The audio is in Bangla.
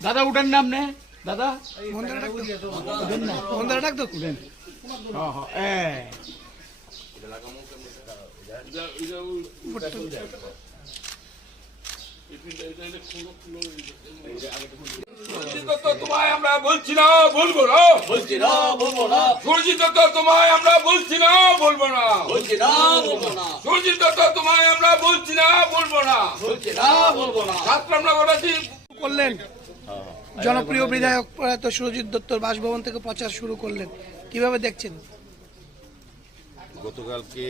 দাদা উঠার নাম নে দাদা ডাক তো তোমায় আমরা বলছি না বলবো না সুরজিৎ দত্ত তোমায় আমরা বলছি না বলবো না সুরজিৎ দত্ত তোমায় আমরা বলছি না বলবো না ছাত্র আমরা করেছি করলেন জনপ্রিয় বিধায়ক প্রয়াত সুরজিৎ দত্তর বাসভবন থেকে প্রচার শুরু করলেন, কিভাবে দেখছেন? গতকালকে